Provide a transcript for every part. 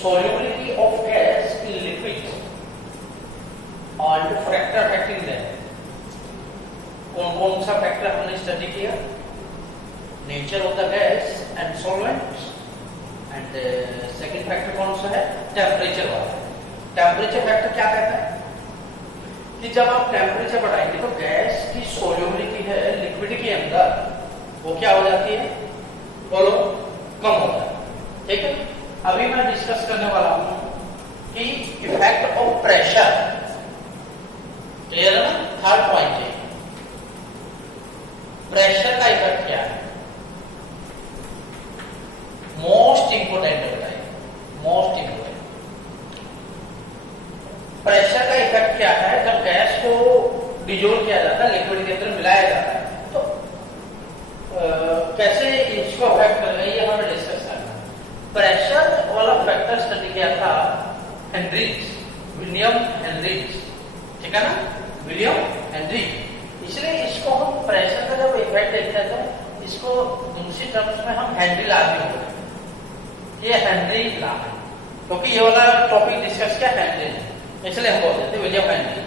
solubility of gas in liquid and factor affecting them. कौन कौन सा फैक्टर हमने स्टडी किया? Nature of the gas and solvent, and second factor कौन सा है? टेम्परेचर वाला। टेम्परेचर फैक्टर क्या कहता है कि जब आप टेम्परेचर बढ़ाएंगे तो गैस की सोल्यूबिलिटी है लिक्विड के अंदर, वो क्या हो जाती है? बोलो, कम होता है। ठीक है, अभी मैं डिस्कस करने वाला हूं कि इफेक्ट ऑफ प्रेशर। क्लियर है ना? थर्ड पॉइंट है प्रेशर का इफेक्ट क्या है। मोस्ट इंपोर्टेंट होता है, मोस्ट इंपोर्टेंट। प्रेशर का इफेक्ट क्या है? जब गैस को डिजोल्व किया जाता है, लिक्विड के अंदर मिलाया जाता है, तो कैसे इसको अफेक्ट करेगा ये हमें डिस्कस करना है। प्रेशर वाला फैक्टर स्टडी किया था हेनरीज, विलियम हेनरीज, ठीक है ना? William Henrys. इसलिए इसको हम प्रेशर का जब इफेक्ट देखते हैं तो इसको दूसरी टर्म्स में हम हेनरी लॉ भी बोलते हैं। ये हेनरी लॉ है क्योंकि ये वाला टॉपिक डिस्कस किया हेनरी ने, इसलिए हम बोलते थे विलियम हेनरी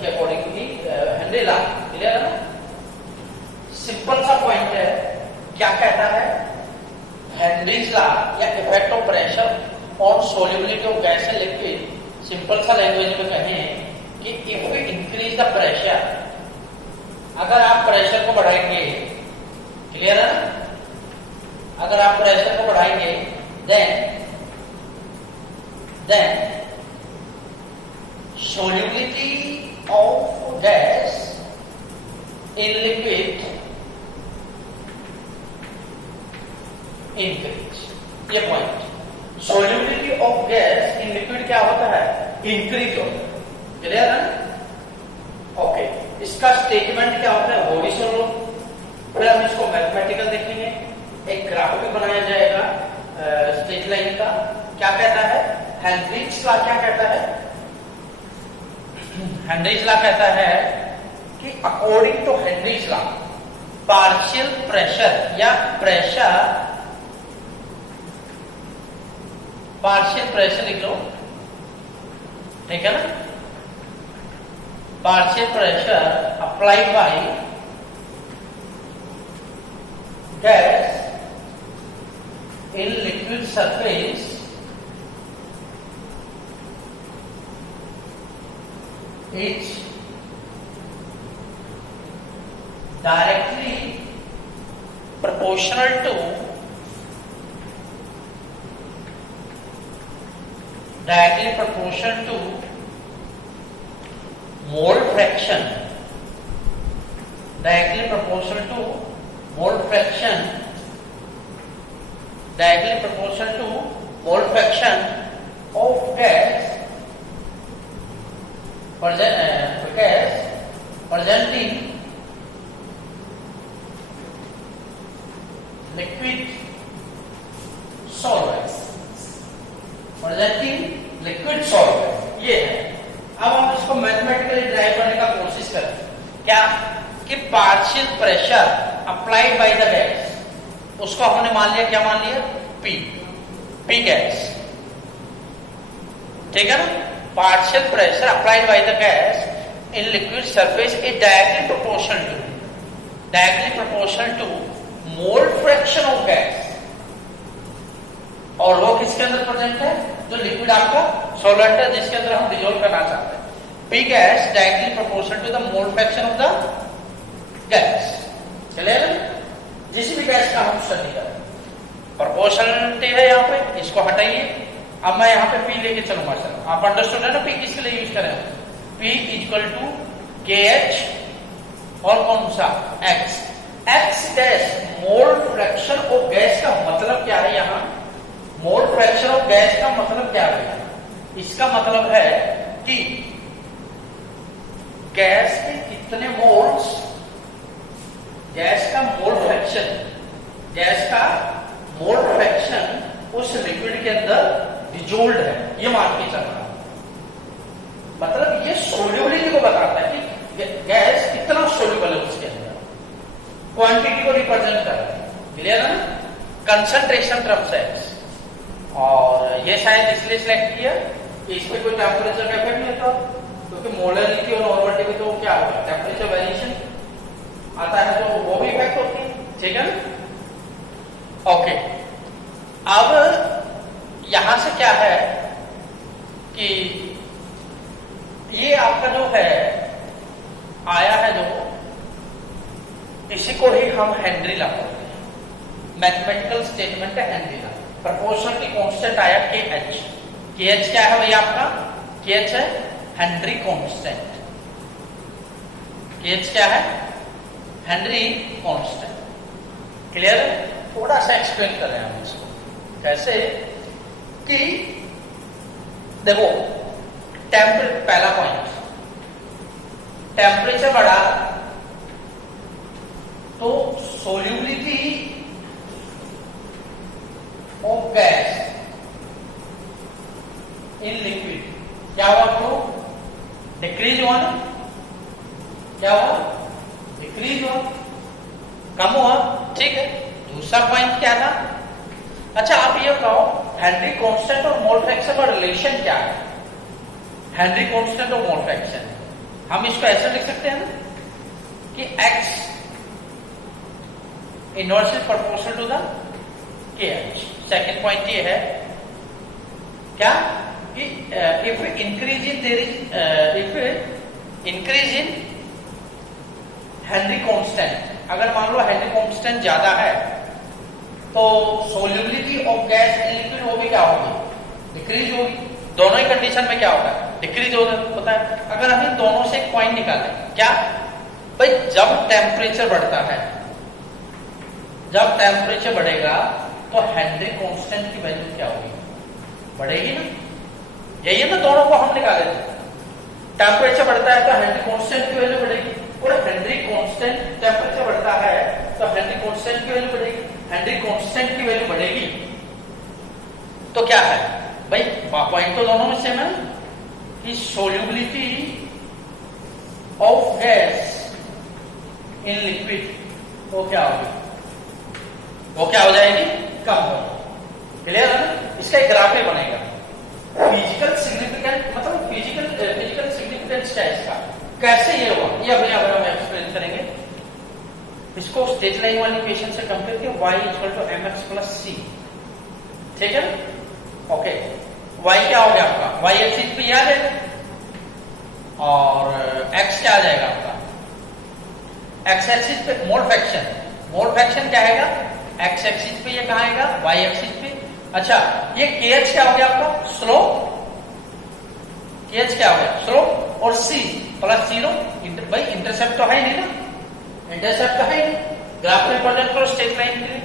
के अकॉर्डिंग की हेनरी लॉ। क्लियर है ना? सिंपल सा पॉइंट है, क्या कहता है हेनरीज लॉ या effect of pressure on solubility of gas and liquid. Simple सा लैंग्वेज में कहें कि if we increase the pressure, अगर आप प्रेशर को बढ़ाएंगे, क्लियर है ना? अगर आप प्रेशर को बढ़ाएंगे then solubility of gas in liquid increase। ये point, solubility of gas in liquid क्या होता है? इंक्रीज होता है। क्लियर है? ओके, इसका स्टेटमेंट क्या होता है? वो भी सुन लो, फिर हम इसको मैथमेटिकल देखेंगे। एक ग्राफ भी बनाया जाएगा स्ट्रेट लाइन का। क्या कहता है हेनरीज लॉ? क्या कहता है हेनरीज लॉ? कहता है कि according to Henry's law partial pressure या प्रेशर, पार्शियल प्रेशर लिख लो, ठीक है ना? partial pressure applied by gas in liquid surface is directly proportional to mole fraction, directly proportional to mole fraction, directly proportional to mole fraction of gas presenting liquid solvent, presenting liquid solvent। ये है। अब हम इसको mathematically drive करने का कोशिश करें। क्या कि partial pressure applied by the gas, उसको हमने मान लिया, क्या मान लिया? पी गैस, ठीक है ना? Partial pressure applied by the gas in liquid surface is directly proportional to mole fraction of gas. और वो किसके अंदर प्रेजेंट है? जो लिक्विड आपका सॉल्वेंट है जिसके अंदर हम डिसॉल्व करना चाहते हैं। P gas directly proportional to the mole fraction of the gas. Clear है? जिस भी गैस का हम स्टडी करें प्रोपोर्शनलिटी है यहाँ पे, इसको हटाइए। अब मैं यहाँ पे पी लेके चलूंगा सर, आप अंडरस्टूड है ना? पी किसके लिए यूज करें? पी इक्वल टू के एच और कौन सा? X. X gas mole fraction of gas का मतलब क्या है? यहाँ मोल फ्रैक्शन ऑफ गैस का मतलब क्या है? इसका मतलब है कि गैस के कितने मोल्स, गैस का मोल फ्रैक्शन, गैस का मोल फ्रैक्शन उस लिक्विड के अंदर डिजोल्ड है, ये मान के चल रहा है। मतलब ये सोल्यूबिलिटी को बताता है कि गैस कितना सोल्यूबल है उसके अंदर, क्वांटिटी को रिप्रेजेंट करता है। क्लियर है ना? कंसंट्रेशन टर्म्स है और ये शायद इसलिए सिलेक्ट किया कि इस पे कोई टेम्परेचर का इफेक्ट नहीं होता, क्योंकि मोलरिटी और नॉर्मलिटी में तो क्या होगा, टेम्परेचर वेरिएशन आता है तो वो भी इफेक्ट होती है, ठीक है ना। ओके, अब यहां से क्या है कि ये आपका जो है आया है जो, इसी को ही हम हेनरी लॉ बोलते हैं, मैथमेटिकल स्टेटमेंट है हेनरी लॉ। प्रोपोर्शनलिटी कांस्टेंट आया के एच, के एच क्या है भैया आपका, के एच है हेनरी कांस्टेंट, के एच क्या है, हेनरी कांस्टेंट। क्लियर है? थोड़ा सा एक्सप्लेन करें हम इसको, कैसे कि देखो पहला पॉइंट, टेम्परेचर बढ़ा तो solubility of gas in liquid क्या हुआ, तो डिक्रीज हुआ ना, क्या हुआ, डिक्रीज हुआ, कम हुआ, ठीक है। दूसरा पॉइंट क्या था, अच्छा आप ये बताओ हेनरी कांस्टेंट और मोल फ्रैक्शन का रिलेशन क्या है, हेनरी कांस्टेंट और मोल फ्रैक्शन, हम इसको ऐसे लिख सकते हैं ना कि x inversely proportional to the kh। Second point ये है क्या कि if increase in there is if increase in Henry constant, अगर मान लो हेनरी कांस्टेंट ज्यादा है तो solubility of gas in liquid वो भी क्या होगी, डिक्रीज होगी। दोनों ही कंडीशन में क्या होगा, डिक्रीज होता है। अगर हम इन दोनों से एक पॉइंट निकालें, क्या भाई, जब टेम्परेचर बढ़ता है, जब टेम्परेचर बढ़ेगा तो हेनरी कांस्टेंट की वैल्यू क्या होगी, बढ़ेगी ना, यही है ना, दोनों को हम निकाले थे। टेम्परेचर बढ़ता है तो हेनरी कांस्टेंट की वैल्यू बढ़ेगी, और हेनरी कांस्टेंट, टेम्परेचर बढ़ता है तो हेनरी कांस्टेंट की वैल्यू बढ़ेगी, हेनरी कांस्टेंट की वैल्यू बढ़ेगी तो क्या है भाई, पॉइंट तो दोनों में सेम है कि solubility of gas in liquid वो क्या होगी, वो क्या हो जाएगी, कम हो जाएगी। क्लियर है ना? इसका एक ग्राफ बनेगा, फिजिकल सिग्निफिकेंट, मतलब फिजिकल सिग्निफिकेंस क्या है इसका, कैसे ये हुआ, ये अभी हम एक्सप्लेन करेंगे। इसको स्टेज लाइन वाली इक्वेशन से कंपेयर किया, y equal to mx plus c, ठीक है ना। ओके, y क्या हो गया आपका, y एक्सिस पे आ जाएगा और x क्या आ जाएगा आपका, x एक्सिस पे मोल फ्रैक्शन, मोल फ्रैक्शन क्या आएगा, x एक्सिस पे ये कहां आएगा, y एक्सिस पे। अच्छा ये kh क्या हो गया आपका, स्लोप, kh क्या हो गया, स्लोप, और c प्लस 0, भाई इंटरसेप्ट तो है नहीं ना, इंटरसेप्ट तो है नहीं, ग्राफ में प्रोजेक्ट करो स्ट्रेट लाइन के लिए।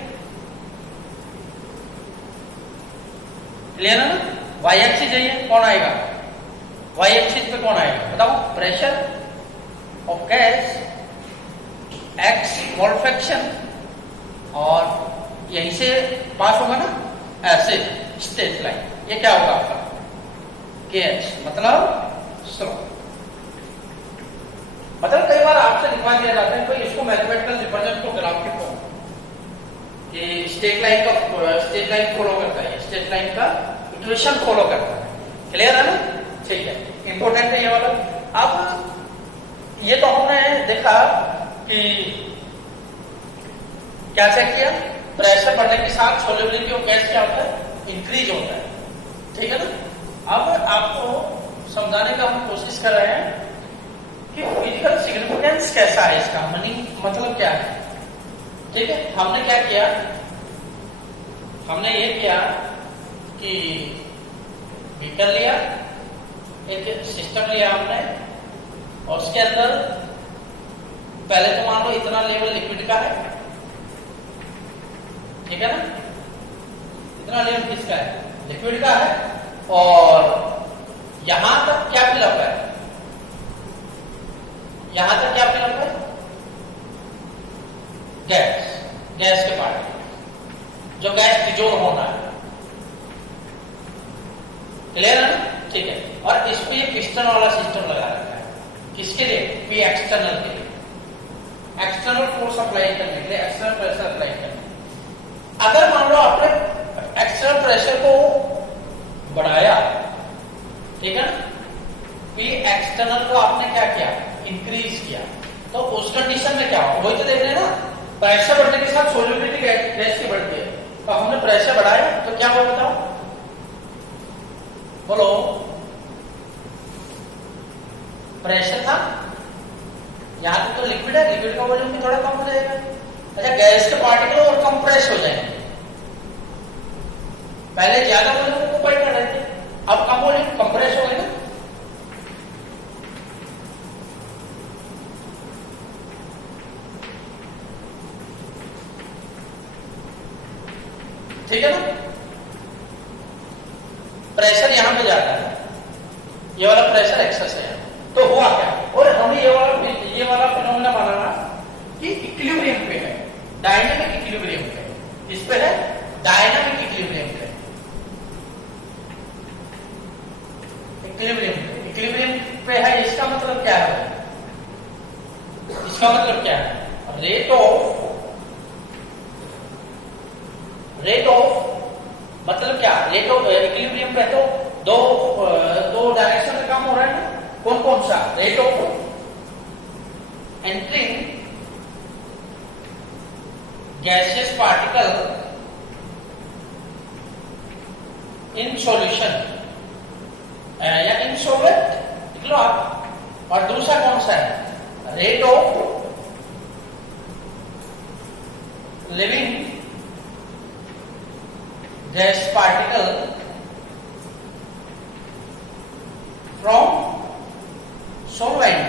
क्लियर है ना? y एक्सिस है, कौन आएगा, y एक्सिस पे कौन आएगा बताओ, pressure of gas, x mole fraction, और यहीं से पास होगा ना ऐसे स्ट्रेट लाइन, ये क्या होगा आपका kh, मतलब स्लोप। मतलब कई बार आपसे लिखवा दिया जाता है कोई इसको मैथमेटिकल रिप्रेजेंट को ग्राफ के फॉर्म, ये स्ट्रेट लाइन फॉलो करता है, स्ट्रेट लाइन का इक्वेशन फॉलो करता है। क्लियर है ना? ठीक है, इंपॉर्टेंट है ये वाला। अब ये तो हमने देखा कि क्या चेक किया, प्रेशर बढ़ने के साथ सोल्यूबिलिटी ऑफ गैस क्या होता है, इंक्रीज होता है, ठीक है ना। अब आपको समझाने का हम कोशिश कर रहे हैं कि फिजिकल सिग्निफिकेंस कैसा है इसका, मतलब क्या है, ठीक है। हमने क्या किया, हमने ये किया कि बीकर लिया, एक सिस्टम लिया हमने, और उसके अंदर पहले तो मान लो इतना लेवल लिक्विड का है, ठीक है ना, इतना लेवल किसका है, लिक्विड का है, और यहां तक क्या फिलअप है, यहां तक क्या फिलअप है, गैस के पार्टिकल, जो गैस डिजोल्व होना है। क्लियर है ना? ठीक है। और इस पे एक पिस्टन वाला सिस्टम लगा रखा है, किसके लिए, पी एक्सटर्नल के लिए, एक्सटर्नल फोर्स अप्लाई करने के लिए, एक्सटर्नल प्रेशर अप्लाई करने। अगर मान लो आपने एक्सटर्नल प्रेशर को बढ़ाया, ठीक है ना, पी एक्सटर्नल को आपने क्या किया, इंक्रीज किया, तो उस कंडीशन में क्या हो, वही तो देख रहे हैं ना, प्रेशर बढ़ने के साथ सोल्यूबिलिटी गैस की बढ़ती है, तो हमने प्रेशर बढ़ाया तो क्या हुआ बताओ, बोलो, प्रेशर था, यहां पे तो लिक्विड है, लिक्विड का वॉल्यूम भी थोड़ा कम हो जाएगा, अच्छा गैस के पार्टिकल और कंप्रेस हो जाएंगे, पहले ज्यादा वॉल्यूम ऑक्यूपाई कर रहे थे, अब कम वॉल्यूम कंप्रेस हो गए ना, ठीक है ना, प्रेशर यहां पे जाता है, ये वाला प्रेशर एक्सेस है, तो हुआ क्या, और हमें ये वाला फिनोमेना बनाना कि इक्विलिब्रियम पे है, डायनामिक इक्विलिब्रियम पे, इस पे है डायनामिक इक्विलिब्रियम पे, इक्विलिब्रियम पे है, इसका मतलब क्या है, इसका मतलब क्या है, रेट ऑफ मतलब क्या, रेट ऑफ इक्विलिब्रियम पे तो दो डायरेक्शन में काम हो रहा है ना, कौन कौन सा, rate of entering gaseous particle in solution या इन सॉल्वेंट, निकलो आप, और दूसरा कौन सा है, rate of living gas particle from solvent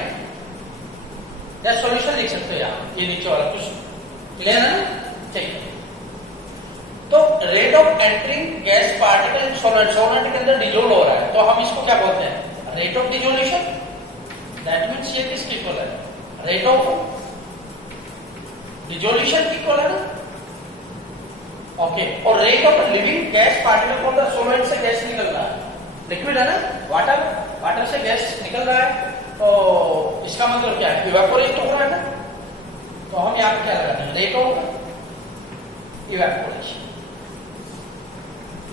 या सॉल्यूशन लिख सकते हो यहां, ये नीचे वाला कुछ क्लियर है ना, ठीक है, तो rate of entering gas particle in solvent, solvent के अंदर डिजोल्व हो रहा है, तो हम इसको क्या बोलते हैं, rate of dissolution, that means ये किसकी इक्वल है, रेट ऑफ डिजोल्यूशन की इक्वल है ना, ओके, और rate of living gas particle को अंदर सॉल्वेंट से गैस निकल रहा है, लिक्विड है ना, वाटर से गैस निकल रहा है, तो इसका मतलब क्या है, इवेपोरेट हो रहा है ना, तो हम यहां पे क्या लगाते हैं, रेट ऑफ इवेपोरेशन,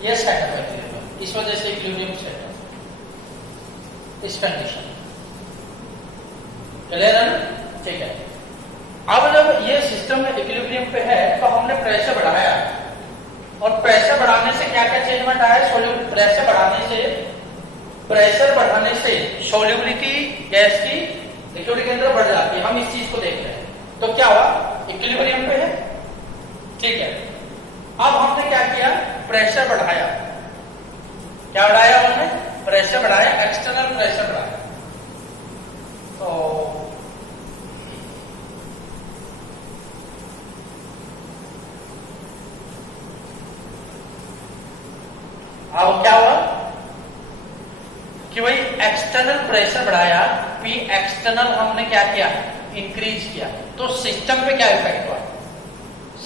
ये सेट है, इस वजह से इक्विलिब्रियम सेट है, इस कंडीशन क्लियर है ना, ठीक है, अब जब ये सिस्टम में इक्विलिब्रियम पे है तो हमने प्रेशर बढ़ाया, और प्रेशर बढ़ाने से क्या क्या चेंजमेंट आया, प्रेशर बढ़ाने से सोल्यूबिलिटी गैस की लिक्विड के अंदर बढ़ जाती है, हम इस चीज को देख रहे हैं, तो क्या हुआ, इक्विलिब्रियम पे है, ठीक है, अब हमने क्या किया, प्रेशर बढ़ाया, क्या बढ़ाया हमने, प्रेशर बढ़ाया, एक्सटर्नल प्रेशर बढ़ाया, तो अब क्या हुआ कि भाई एक्सटर्नल प्रेशर बढ़ाया, पी एक्सटर्नल हमने क्या किया, इंक्रीज किया, तो सिस्टम पे क्या इफेक्ट हुआ,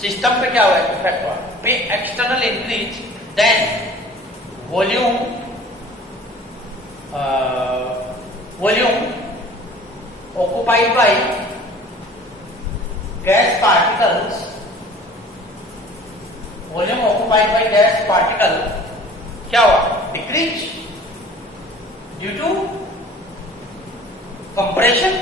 सिस्टम पे क्या हुआ इफेक्ट हुआ, P external increase, then volume occupied by gas particles, volume occupied by gas particle क्या हुआ, decrease due to compression,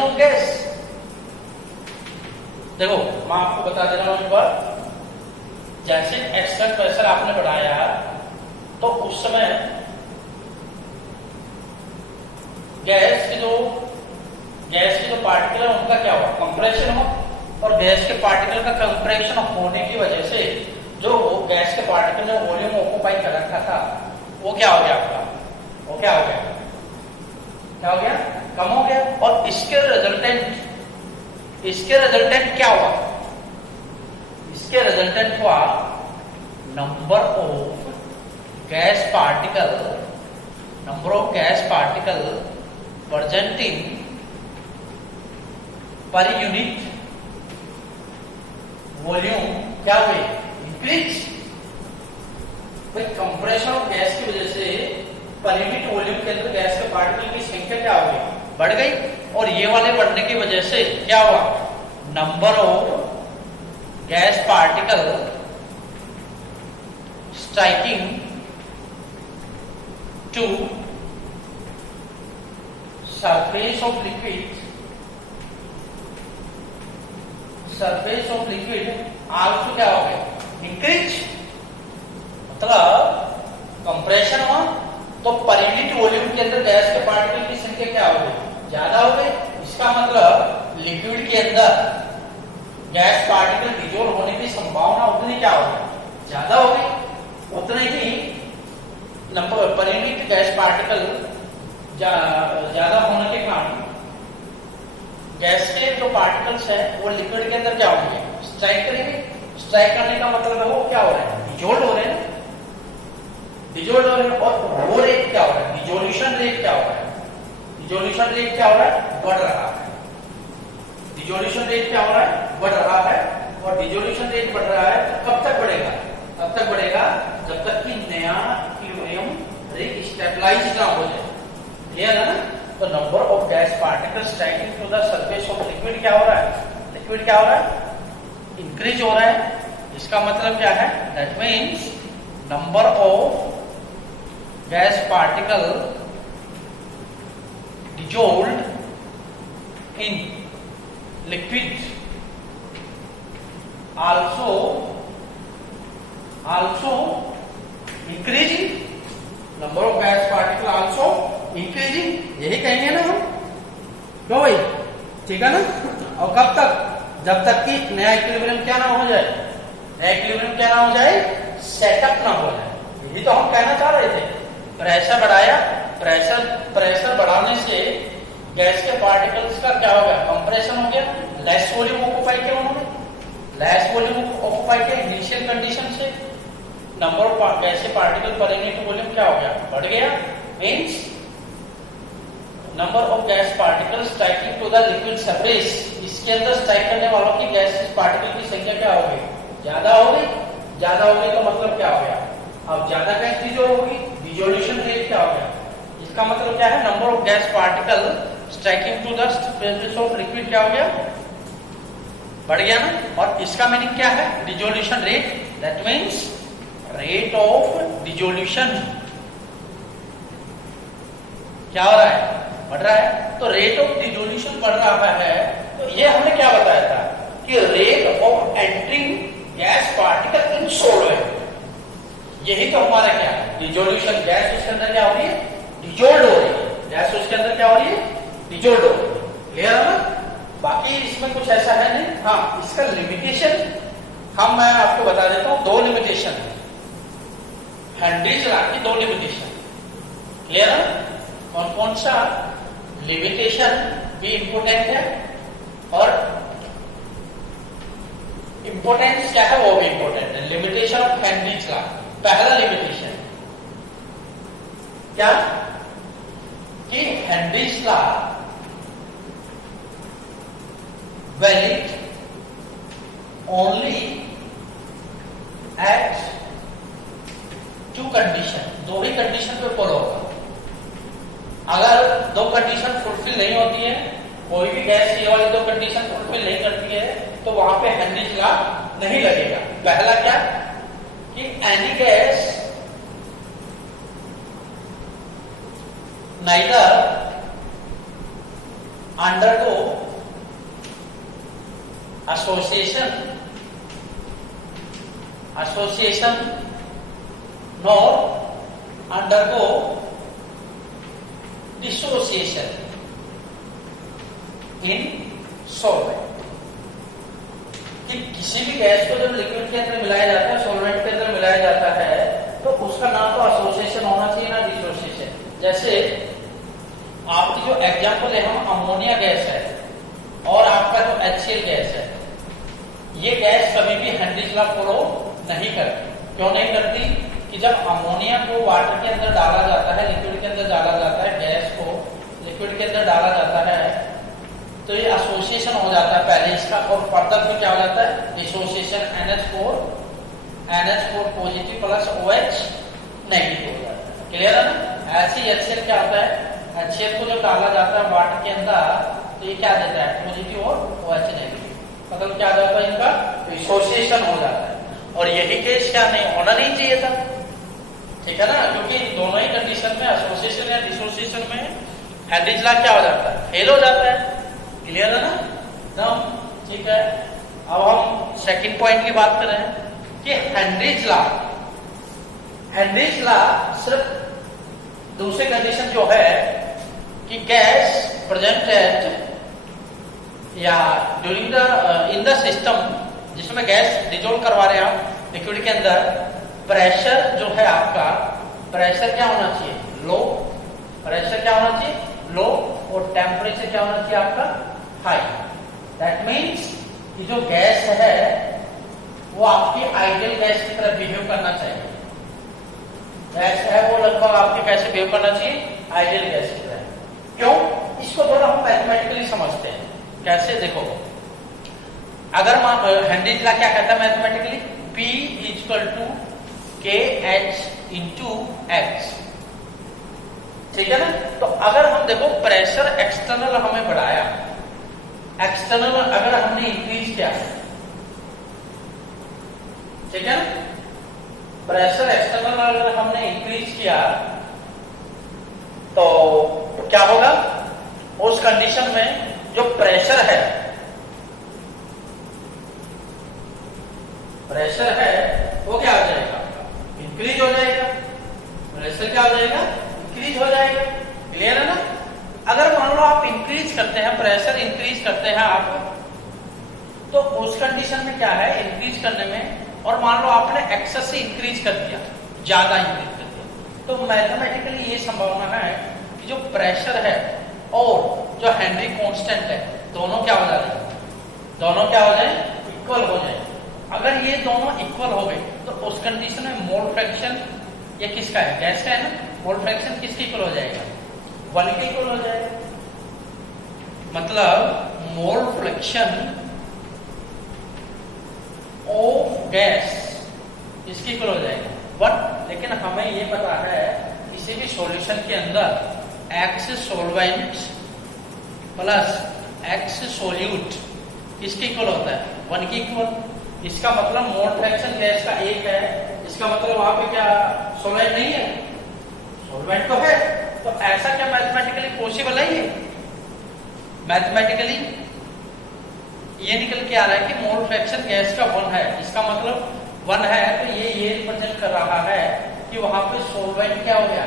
of gas. देखो मैं आपको बता दे रहा हूं एक बार, जैसे एक्सटर्नल प्रेशर आपने बढ़ाया तो उस समय गैस के जो पार्टिकल है उनका क्या हुआ, कंप्रेशन हुआ, और गैस के पार्टिकल का कंप्रेशन होने की वजह से जो गैस के पार्टिकल ने वॉल्यूम ऑक्यूपाई कर रखा था वो क्या हो गया आपका, वो क्या हो गया, कम हो गया, और इसके रिजल्टेंट क्या हुआ, इसके रिजल्टेंट हुआ number of gas particle presenting पर यूनिट वॉल्यूम क्या हुए, इंक्रीज। भाई कंप्रेशन ऑफ गैस की वजह से पर यूनिट वॉल्यूम के अंदर गैस के पार्टिकल की संख्या क्या हो गई, बढ़ गई, और ये वाले बढ़ने की वजह से क्या हुआ, number of gas particle striking to surface of liquid also क्या हो गया, इंक्रीज, मतलब कंप्रेशन हुआ तो पर यूनिट वॉल्यूम के अंदर गैस के पार्टिकल की संख्या क्या हो गई, ज्यादा हो गई। इसका मतलब लिक्विड के अंदर गैस पार्टिकल डिजोल्व होने की संभावना उतनी क्या हो गई, ज्यादा हो गई। उतने ही नंबर पर यूनिट गैस पार्टिकल ज्यादा होने के कारण गैस के जो पार्टिकल्स है वो लिक्विड के अंदर क्या होंगे, स्ट्राइक करेंगे। स्ट्राइक करने का मतलब है वो क्या हो रहा है, डिजोल्व हो रहे हैं, डिजोल्व हो रहे हैं। और वो रेट क्या हो रहा है, डिजोल्यूशन रेट क्या हो रहा है, डिजोल्यूशन रेट क्या हो रहा है, बढ़ रहा है। डिजोल्यूशन रेट क्या हो रहा है, बढ़ रहा है। और डिजोल्यूशन रेट बढ़ रहा है तो कब तक बढ़ेगा, तब तक बढ़ेगा जब तक कि नया इक्विलिब्रियम रेट स्टेबलाइज ना हो जाए। क्लियर है ना। तो number of gas particles striking to the surface of liquid क्या हो रहा है, लिक्विड क्या हो रहा है, इंक्रीज हो रहा है। इसका मतलब क्या है, that means number of gas particle dissolved in liquid also increasing, number of gas particle also increasing, यही कहेंगे ना हम, क्यों भाई, ठीक है ना। और कब तक, जब तक कि नया इक्विलिब्रियम क्या ना हो जाए, नया इक्विलिब्रियम क्या ना हो जाए, सेटअप ना हो जाए। यही तो हम कहना चाह रहे थे। प्रेशर बढ़ाया, प्रेशर बढ़ाने से गैस के पार्टिकल्स का क्या हो गया, कंप्रेशन हो गया, लेस वॉल्यूम ऑक्यूपाई किया उन्होंने, लेस वॉल्यूम ऑक्यूपाई किया। इनिशियल कंडीशन से नंबर ऑफ गैस के पार्टिकल पर यूनिट वॉल्यूम क्या हो गया, बढ़ गया। Means number of gas particle striking to the liquid surface, इसके अंदर स्ट्राइक करने वालों की गैस पार्टिकल की संख्या क्या हो गई, ज्यादा हो गई। ज्यादा हो गई तो मतलब क्या हो गया, अब ज्यादा गैस डिजोल्व होगी, डिजोल्यूशन रेट क्या हो गया। इसका मतलब क्या है, number of gas particle striking to the surface of liquid क्या हो गया, बढ़ गया ना। और इसका मीनिंग क्या है, dissolution rate, that means rate of dissolution क्या हो रहा है, बढ़ रहा है। तो रेट ऑफ डिजोल्यूशन बढ़ रहा है। तो ये हमने क्या बताया था कि rate of entering gas particle in solvent, यही तो हमारा क्या है, डिजोल्यूशन। गैस उसके अंदर क्या हो रही है, डिजोल्व हो रही है, गैस उसके अंदर क्या हो रही है, डिजोल्व हो रही है। क्लियर है ना। बाकी इसमें कुछ ऐसा है नहीं। हाँ, इसका लिमिटेशन मैं आपको बता देता हूं, दो लिमिटेशन है हेनरीज लॉ की, दो लिमिटेशन। क्लियर है। कौन कौन सा लिमिटेशन भी इंपोर्टेंट है और इंपोर्टेंस क्या है वो भी इंपोर्टेंट है। लिमिटेशन ऑफ हेनरीज लॉ, पहला लिमिटेशन क्या कि Henry's law valid only at two condition, दो ही कंडीशन पे फॉलो होगा। अगर दो कंडीशन फुलफिल नहीं होती है, कोई भी गैस ये वाली दो कंडीशन फुलफिल नहीं करती है, तो वहां पे हेनरीज लॉ नहीं लगेगा। पहला क्या कि any gas neither undergo association nor undergo dissociation in solvent। कि किसी भी गैस को जब लिक्विड के अंदर मिलाया जाता है, सॉल्वेंट के अंदर मिलाया जाता है, तो उसका ना तो एसोसिएशन होना चाहिए ना डिसोसिएशन। जैसे आपकी जो एग्जांपल है, हम अमोनिया गैस है और आपका जो HCl गैस है, ये गैस कभी भी हेनरीज लॉ फॉलो नहीं करती। क्यों नहीं करती कि जब अमोनिया को वाटर के अंदर डाला जाता है, लिक्विड के अंदर डाला जाता है, गैस को लिक्विड के अंदर डाला जाता है, तो ये एसोसिएशन हो जाता है पहले इसका, और फर्दर में क्या हो जाता है, association NH4 positive plus OH negative हो जाता है। क्लियर है ना। ऐसे ही HCl क्या होता है, HCl को जब डाला जाता है वाटर के अंदर, तो ये क्या देता है, पॉजिटिव और OH नेगेटिव। मतलब क्या हो जाता है, इनका एसोसिएशन हो जाता है। और यही केस क्या नहीं होना नहीं चाहिए था, ठीक है ना, क्योंकि दोनों ही कंडीशन में एसोसिएशन या डिसोसिएशन में हेनरीज लॉ क्या हो जाता है, फेल हो जाता है। क्लियर है ना, ठीक है। अब हम सेकंड पॉइंट की बात कर रहे हैं कि हेनरीज लॉ सिर्फ दूसरी कंडीशन जो है कि गैस प्रेजेंट एट या during the in the system जिसमें गैस डिजोल्व करवा रहे हैं आप लिक्विड के अंदर, प्रेशर जो है आपका, प्रेशर क्या होना चाहिए, लो। प्रेशर क्या होना चाहिए, लो, और टेम्परेचर क्या होना चाहिए आपका, हाई। दैट मीन्स कि जो गैस है वो आपकी आइडियल गैस की तरह बिहेव करना चाहिए। गैस है वो लगभग आपके कैसे बिहेव करना चाहिए, आइडियल गैस की तरह। क्यों, इसको थोड़ा हम मैथमेटिकली समझते हैं। कैसे, देखो, अगर हेनरीज लॉ क्या कहता है mathematically, P equal to KH into X, ठीक है ना। तो अगर हम देखो प्रेशर एक्सटर्नल हमें बढ़ाया, एक्सटर्नल अगर हमने इंक्रीज किया, ठीक है ना, प्रेशर एक्सटर्नल अगर हमने इंक्रीज किया तो क्या होगा, उस कंडीशन में जो प्रेशर है, वो क्या हो जाएगा, इंक्रीज हो जाएगा। प्रेशर क्या हो जाएगा, इंक्रीज हो जाएगा। क्लियर है ना। अगर मान लो आप इंक्रीज करते हैं, प्रेशर इंक्रीज करते हैं आप, तो उस कंडीशन में क्या है, इंक्रीज करने में, और मान लो आपने एक्सेस से इंक्रीज कर दिया, ज्यादा इंक्रीज कर दिया, तो मैथमेटिकली ये संभावना है कि जो प्रेशर है और जो हेनरी कांस्टेंट है दोनों क्या हो जाए, इक्वल हो जाए। अगर ये दोनों इक्वल हो गए तो उस कंडीशन में मोल फ्रैक्शन ये किसका है, गैस का है ना, मोल फ्रैक्शन किसके इक्वल हो जाएगा, 1 के इक्वल हो जाएगा। मतलब मोल फ्रैक्शन ऑफ गैस इसकी इक्वल हो जाएगा 1। लेकिन हमें ये पता है किसी भी सॉल्यूशन के अंदर X solvent plus X solute किसके इक्वल होता है, 1 के इक्वल। इसका मतलब मोल फ्रैक्शन गैस का 1 है, इसका मतलब वहां पे क्या सॉल्वेंट नहीं है, सॉल्वेंट तो है। तो ऐसा क्या मैथमेटिकली पॉसिबल है, ये मैथमेटिकली ये निकल के आ रहा है कि मोल फ्रैक्शन गैस का 1 है, इसका मतलब 1 है, तो ये रिप्रेजेंट कर रहा है कि वहां पे सॉल्वेंट क्या हो गया,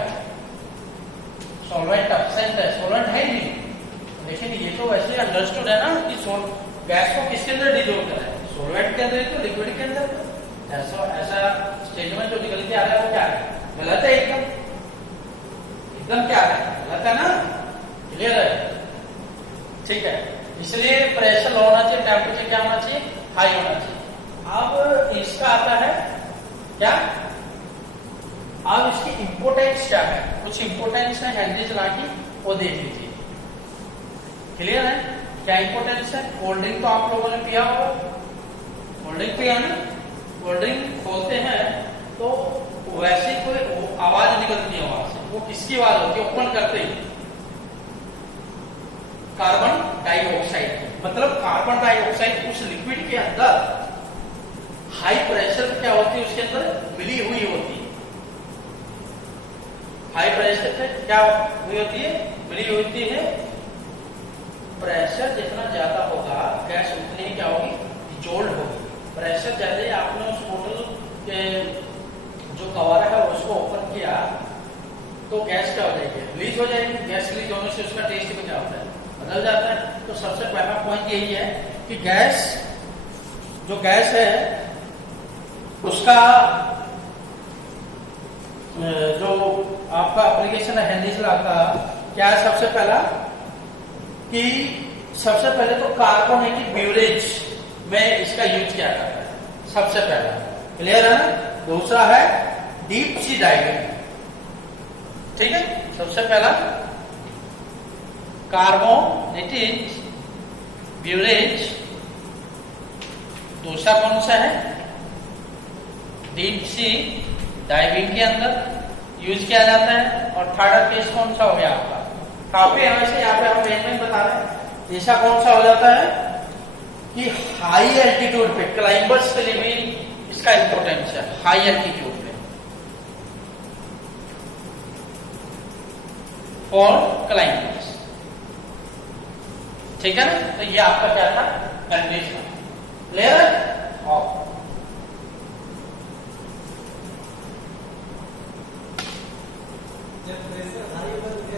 सॉल्वेंट एब्सेंट है, सॉल्वेंट है ही नहीं। लेकिन ये तो वैसे अंडरस्टूड है ना कि गैस को किसके अंदर डिजोल्व कर रहा है, सॉल्वेंट के अंदर, तो लिक्विड के अंदर। ऐसा स्टेटमेंट जो निकल के आ रहा है वो क्या है, गलत है, एकदम क्या है, गलत है ना। क्लियर है, ठीक है। इसलिए प्रेशर लो होना चाहिए, टेम्परेचर क्या होना चाहिए, हाई होना चाहिए। अब इसका आता है क्या, अब इसकी इंपोर्टेंस क्या है, कुछ इंपोर्टेंस है हेनरीज लॉ की, वो देख लीजिए। क्लियर है, क्या इंपोर्टेंस है। कोल्ड ड्रिंक तो आप लोगों ने पिया होगा, कोल्ड ड्रिंक पिया ना, कोल्ड ड्रिंक खोलते हैं तो वैसे कोई आवाज निकलती है वहां से, वो किसकी आवाज होती है, ओपन करते ही कार्बन डाइऑक्साइड, मतलब कार्बन डाइऑक्साइड उस लिक्विड के अंदर हाई प्रेशर क्या होती है, उसके अंदर मिली हुई होती है। हाई प्रेशर पे क्या हुई होती है, मिली हुई होती है। प्रेशर जितना ज्यादा होगा गैस उतनी ही क्या होगी, डिजोल्व होगी। प्रेशर ज्यादा, आपने उस बोतल के जो कवर है उसको ओपन किया तो गैस क्या हो जाएगी, रिलीज हो जाएगी। गैस रिलीज होने से उसका टेस्ट भी क्या होता है, बदल जाता है। तो सबसे पहला पॉइंट यही है कि गैस, जो गैस है उसका जो आपका एप्लीकेशन है हेनरीज लॉ का, क्या है सबसे पहला कि सबसे पहले तो कार्बोनेटेड ब्यूरेज में इसका यूज किया जाता है, सबसे पहला। क्लियर है ना। दूसरा है डीप सी डाइविंग, ठीक है। सबसे पहला कार्बोनेटेड ब्यूरेज, दूसरा कौन सा है, डीप सी डाइविंग के अंदर यूज किया जाता है। और थर्ड केस कौन सा हो गया आपका, काफी हमेशा यहाँ पे हम मेन बता रहे हैं, ऐसा कौन सा हो जाता है, कि हाई एल्टीट्यूड पे क्लाइंबर्स के लिए भी इसका इंपॉर्टेंस है, हाई एल्टीट्यूड पे फॉर क्लाइंबर्स। ठीक है ना, तो ये आपका क्या था, हेनरीज था। क्लियर है?